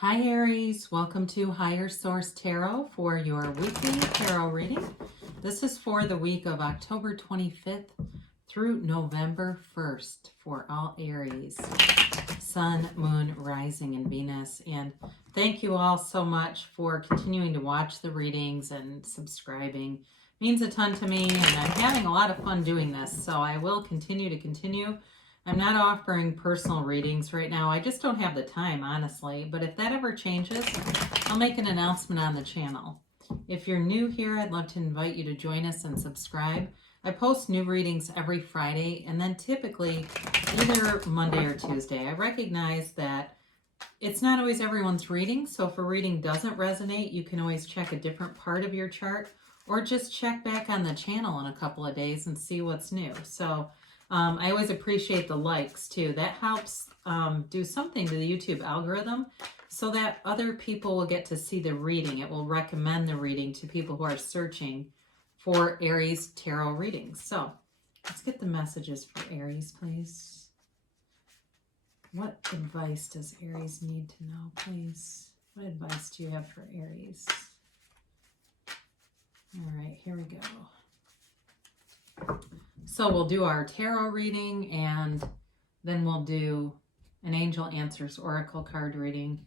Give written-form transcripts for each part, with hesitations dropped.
Hi Aries, welcome to Higher Source Tarot for your weekly tarot reading. This is for the week of October 25th through November 1st for all Aries, Sun, Moon, Rising, and Venus. And thank you all so much for continuing to watch the readings and subscribing. It means a ton to me, and I'm having a lot of fun doing this, so I will continue. I'm not offering personal readings right now. I just don't have the time, honestly. But if that ever changes, I'll make an announcement on the channel. If you're new here, I'd love to invite you to join us and subscribe. I post new readings every Friday and then typically either Monday or Tuesday. I recognize that it's not always everyone's reading, so if a reading doesn't resonate, you can always check a different part of your chart or just check back on the channel in a couple of days and see what's new. So I always appreciate the likes too. That helps do something to the YouTube algorithm so that other people will get to see the reading. It will recommend the reading to people who are searching for Aries tarot readings. So let's get the messages for Aries, please. What advice does Aries need to know, please? What advice do you have for Aries? All right, here we go. So we'll do our tarot reading and then we'll do an Angel Answers Oracle card reading.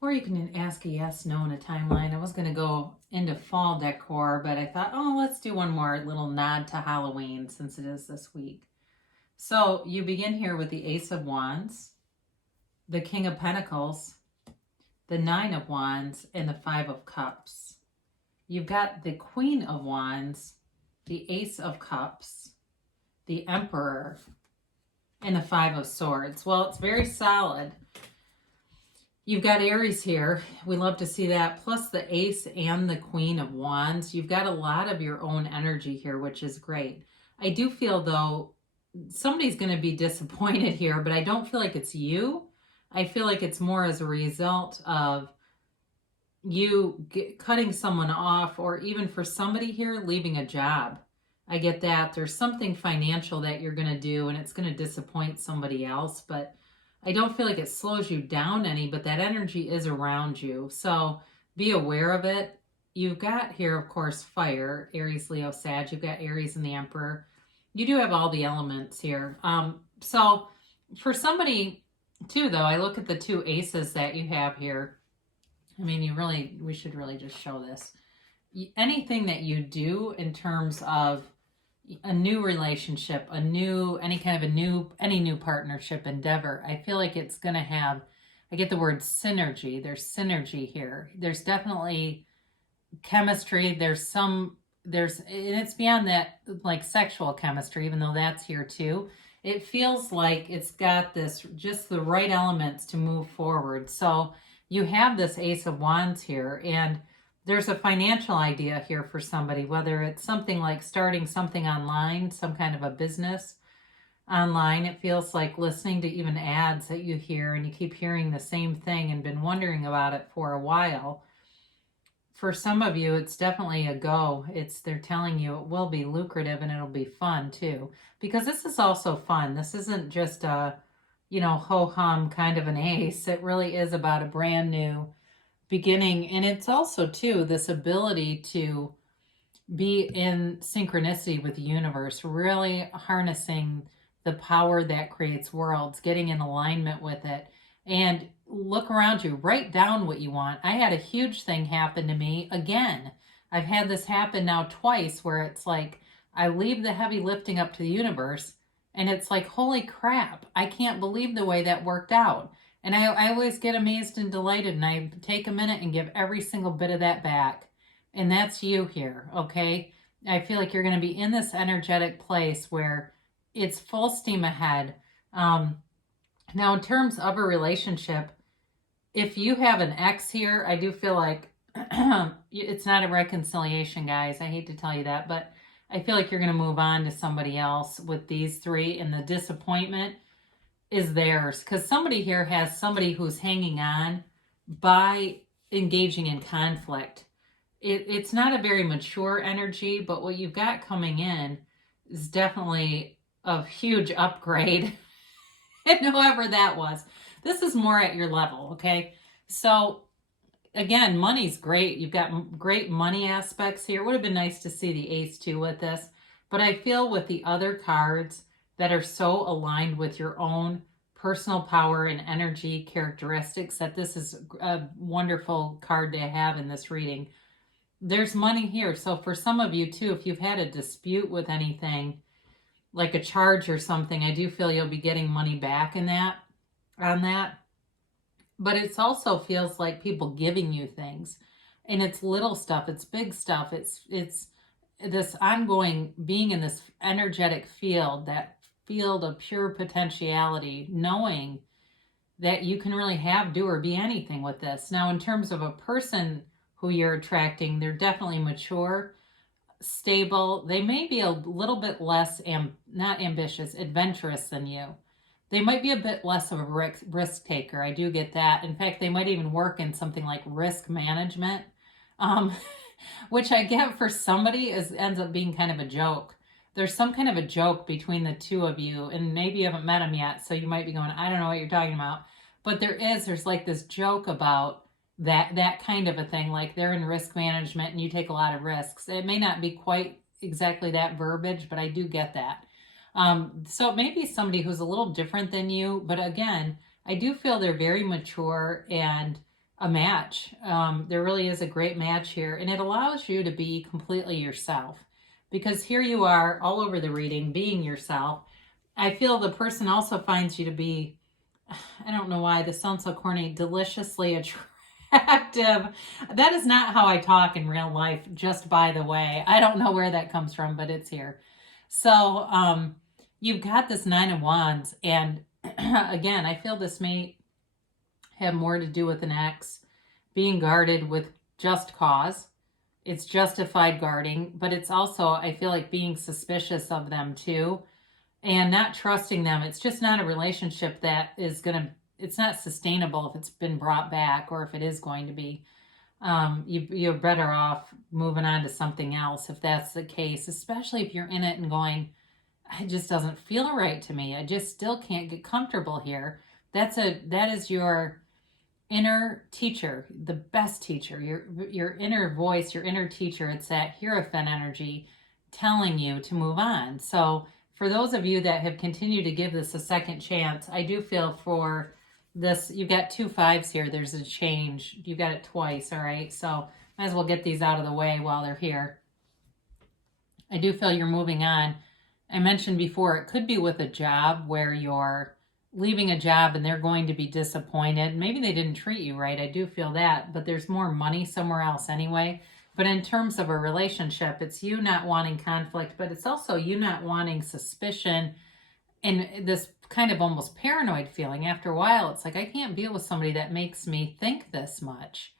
Or you can ask a yes, no, and a timeline. I was going to go into fall decor, but I thought, oh, let's do one more little nod to Halloween since it is this week. So you begin here with the Ace of Wands, the King of Pentacles, the Nine of Wands, and the Five of Cups. You've got the Queen of Wands, the Ace of Cups, the Emperor, and the Five of Swords. Well, it's very solid. You've got Aries here. We love to see that. Plus the Ace and the Queen of Wands. You've got a lot of your own energy here, which is great. I do feel, though, somebody's going to be disappointed here, but I don't feel like it's you. I feel like it's more as a result of you cutting someone off, or even for somebody here leaving a job. I get that. There's something financial that you're going to do and it's going to disappoint somebody else, but I don't feel like it slows you down any, but that energy is around you. So be aware of it. You've got here, of course, fire, Aries, Leo, Sag. You've got Aries and the Emperor. You do have all the elements here. So for somebody too, though, I look at the two aces that you have here. I mean, we should really just show this. Anything that you do in terms of a new relationship, any new partnership endeavor, I feel like it's going to have, I get the word synergy. There's synergy here. There's definitely chemistry. And it's beyond that, like sexual chemistry, even though that's here too. It feels like it's got just the right elements to move forward. So you have this Ace of Wands here, and there's a financial idea here for somebody, whether it's something like starting something online, some kind of a business online. It feels like listening to even ads that you hear and you keep hearing the same thing and been wondering about it for a while. For some of you, it's definitely a go. They're telling you it will be lucrative and it'll be fun too, because this is also fun. This isn't just a ho-hum kind of an ace. It really is about a brand new beginning. And it's also, too, this ability to be in synchronicity with the universe, really harnessing the power that creates worlds, getting in alignment with it. And look around you, write down what you want. I had a huge thing happen to me again. I've had this happen now twice where it's like I leave the heavy lifting up to the universe. And it's like, holy crap, I can't believe the way that worked out. And I always get amazed and delighted, and I take a minute and give every single bit of that back. And that's you here, okay? I feel like you're going to be in this energetic place where it's full steam ahead. Now, in terms of a relationship, if you have an ex here, I do feel like it's not a reconciliation, guys. I hate to tell you that, but I feel like you're going to move on to somebody else with these three, and the disappointment is theirs, because somebody here has somebody who's hanging on by engaging in conflict. It's not a very mature energy, but what you've got coming in is definitely a huge upgrade. And whoever that was, this is more at your level, okay? So again, money's great. You've got great money aspects here. It would have been nice to see the ace too with this, but I feel with the other cards that are so aligned with your own personal power and energy characteristics that this is a wonderful card to have in this reading. There's money here. So for some of you too, if you've had a dispute with anything, like a charge or something, I do feel you'll be getting money back in that, on that. But it also feels like people giving you things, and it's little stuff, it's big stuff, it's this ongoing being in this energetic field, that field of pure potentiality, knowing that you can really have, do, or be anything with this. Now, in terms of a person who you're attracting, they're definitely mature, stable. They may be a little bit less, not ambitious, adventurous than you. They might be a bit less of a risk taker. I do get that. In fact, they might even work in something like risk management, um, which I get for somebody ends up being kind of a joke. There's some kind of a joke between the two of you, and maybe you haven't met them yet, so you might be going, I don't know what you're talking about. But there's like this joke about that kind of a thing, like they're in risk management and you take a lot of risks. It may not be quite exactly that verbiage, but I do get that. So it may be somebody who's a little different than you, but again, I do feel they're very mature and a match. There really is a great match here, and it allows you to be completely yourself, because here you are all over the reading being yourself. I feel the person also finds you to be, I don't know why this sounds so corny, deliciously attractive. That is not how I talk in real life, just by the way. I don't know where that comes from, but it's here. So, you've got this Nine of Wands, and again, I feel this may have more to do with an ex being guarded with just cause. It's justified guarding, but it's also, I feel like, being suspicious of them too, and not trusting them. It's just not a relationship that is it's not sustainable if it's been brought back, or if it is going to be. You're better off moving on to something else if that's the case, especially if you're in it and going, it just doesn't feel right to me. I just still can't get comfortable here. That is your inner teacher, the best teacher, your inner voice, your inner teacher. It's that Hierophant energy telling you to move on. So for those of you that have continued to give this a second chance, I do feel for this, you've got 2 5s here. There's a change. You got it twice, all right? So might as well get these out of the way while they're here. I do feel you're moving on. I mentioned before, it could be with a job where you're leaving a job and they're going to be disappointed. Maybe they didn't treat you right. I do feel that, but there's more money somewhere else anyway. But in terms of a relationship, it's you not wanting conflict, but it's also you not wanting suspicion and this kind of almost paranoid feeling. After a while, it's like, I can't deal with somebody that makes me think this much,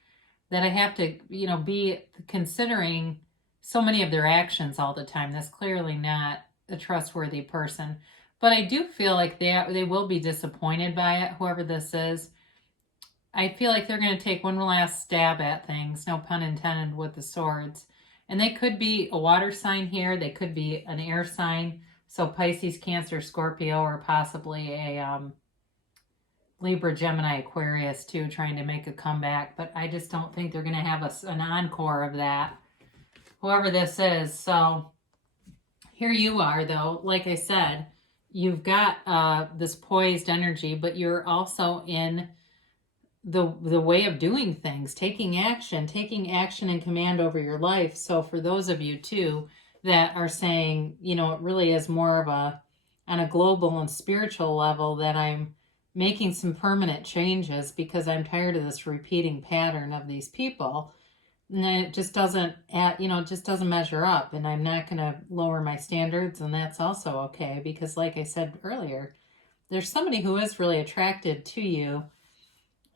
that I have to, be considering so many of their actions all the time. That's clearly not a trustworthy person. But I do feel like they will be disappointed by it, whoever this is. I feel like they're going to take one last stab at things, no pun intended, with the swords. And they could be a water sign here. They could be an air sign. So Pisces, Cancer, Scorpio, or possibly a Libra, Gemini, Aquarius too, trying to make a comeback. But I just don't think they're going to have an encore of that, whoever this is. So here you are, though. Like I said, you've got this poised energy, but you're also in the way of doing things, taking action and command over your life. So for those of you too that are saying, it really is more of on a global and spiritual level, that I'm making some permanent changes because I'm tired of this repeating pattern of these people. And it just doesn't measure up, and I'm not going to lower my standards, and that's also okay, because like I said earlier, there's somebody who is really attracted to you,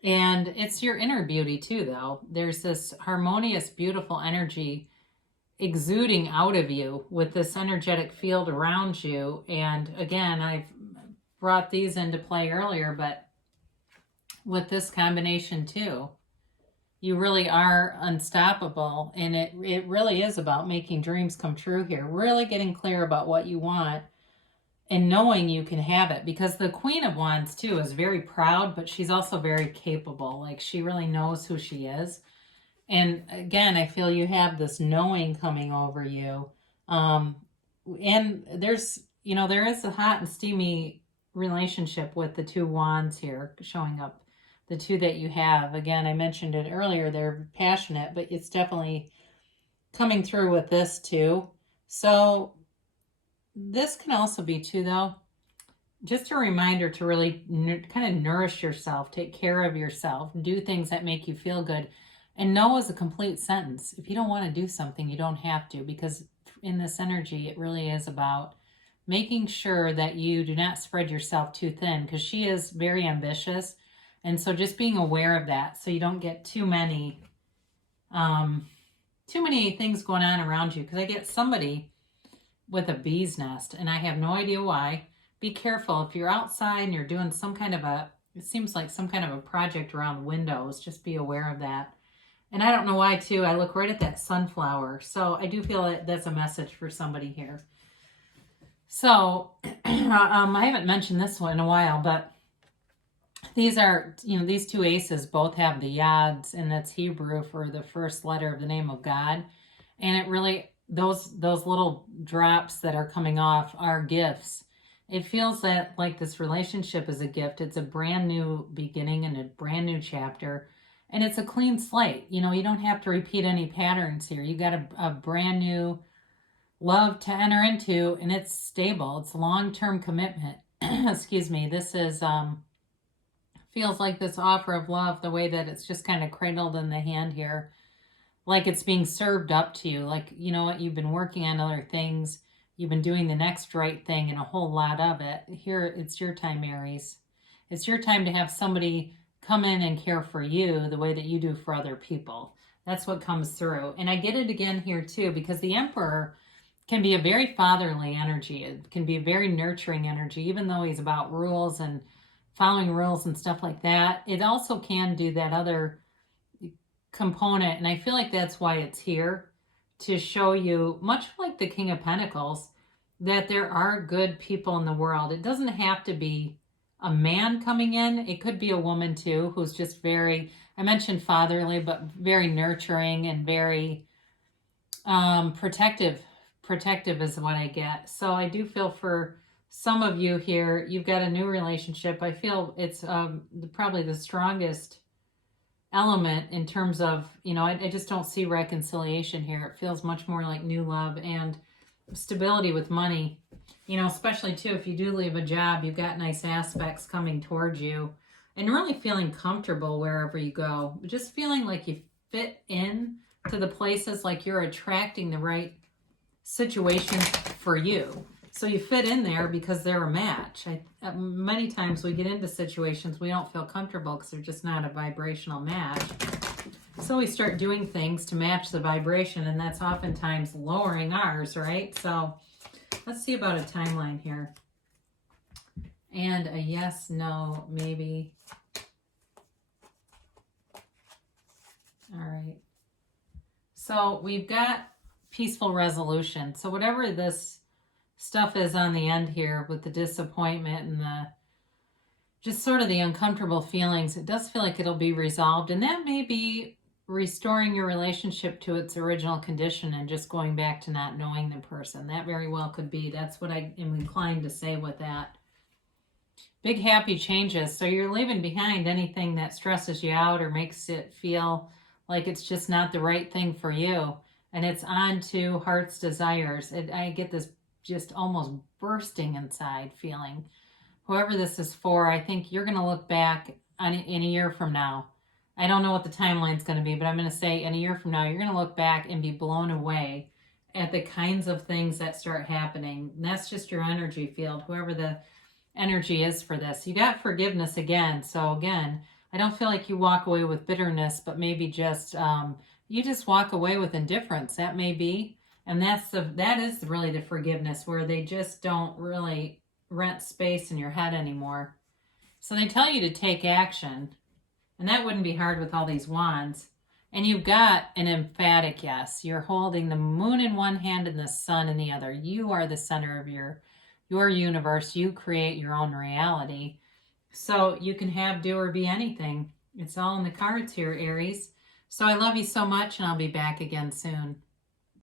and it's your inner beauty too, though. There's this harmonious, beautiful energy exuding out of you with this energetic field around you. And again, I've brought these into play earlier, but with this combination too, you really are unstoppable, and it really is about making dreams come true here, really getting clear about what you want, and knowing you can have it, because the Queen of Wands too is very proud, but she's also very capable. Like, she really knows who she is. And again, I feel you have this knowing coming over you. And there's, there is a hot and steamy relationship with the two wands here showing up. The two that you have, again, I mentioned it earlier, they're passionate, but it's definitely coming through with this too. So this can also be too, though, just a reminder to really kind of nourish yourself, take care of yourself, do things that make you feel good. And no is a complete sentence. If you don't want to do something, you don't have to, because in this energy, it really is about making sure that you do not spread yourself too thin, because she is very ambitious. And so just being aware of that, so you don't get too many things going on around you. Because I get somebody with a bee's nest, and I have no idea why. Be careful if you're outside and you're doing some kind of it seems like some kind of a project around windows. Just be aware of that. And I don't know why too. I look right at that sunflower. So I do feel that that's a message for somebody here. So I haven't mentioned this one in a while, but these are, these two aces both have the yads, and that's Hebrew for the first letter of the name of God. And it really, those little drops that are coming off are gifts. It feels that like this relationship is a gift. It's a brand new beginning and a brand new chapter. And it's a clean slate. You don't have to repeat any patterns here. You got a brand new love to enter into, and it's stable. It's long-term commitment. Excuse me. This is, feels like this offer of love, the way that it's just kind of cradled in the hand here. Like it's being served up to you. Like, you know what, you've been working on other things. You've been doing the next right thing and a whole lot of it. Here, it's your time, Aries. It's your time to have somebody come in and care for you the way that you do for other people. That's what comes through. And I get it again here too, because the Emperor can be a very fatherly energy. It can be a very nurturing energy, even though he's about rules and following rules and stuff like that. It also can do that other component. And I feel like that's why it's here, to show you, much like the King of Pentacles, that there are good people in the world. It doesn't have to be a man coming in. It could be a woman too, who's just very, I mentioned fatherly, but very nurturing and very protective. Protective is what I get. So I do feel for some of you here, you've got a new relationship. I feel it's probably the strongest element in terms of, I just don't see reconciliation here. It feels much more like new love and stability with money. Especially too, if you do leave a job, you've got nice aspects coming towards you, and really feeling comfortable wherever you go. Just feeling like you fit in to the places, like you're attracting the right situations for you. So you fit in there because they're a match. Many times we get into situations we don't feel comfortable because they're just not a vibrational match. So we start doing things to match the vibration, and that's oftentimes lowering ours, right? So let's see about a timeline here. And a yes, no, maybe. All right. So we've got peaceful resolution. So whatever this stuff is on the end here with the disappointment and the just sort of the uncomfortable feelings, it does feel like it'll be resolved. And that may be restoring your relationship to its original condition and just going back to not knowing the person. That very well could be. That's what I am inclined to say with that. Big happy changes. So you're leaving behind anything that stresses you out or makes it feel like it's just not the right thing for you. And it's on to heart's desires. I get this just almost bursting inside feeling. Whoever this is for, I think you're going to look back in a year from now. I don't know what the timeline's going to be, but I'm going to say in a year from now, you're going to look back and be blown away at the kinds of things that start happening. And that's just your energy field, whoever the energy is for this. You got forgiveness again. So again, I don't feel like you walk away with bitterness, but maybe just you just walk away with indifference. That may be. And that is really the forgiveness, where they just don't really rent space in your head anymore. So they tell you to take action. And that wouldn't be hard with all these wands. And you've got an emphatic yes. You're holding the moon in one hand and the sun in the other. You are the center of your your universe. You create your own reality. So you can have, do, or be anything. It's all in the cards here, Aries. So I love you so much, and I'll be back again soon.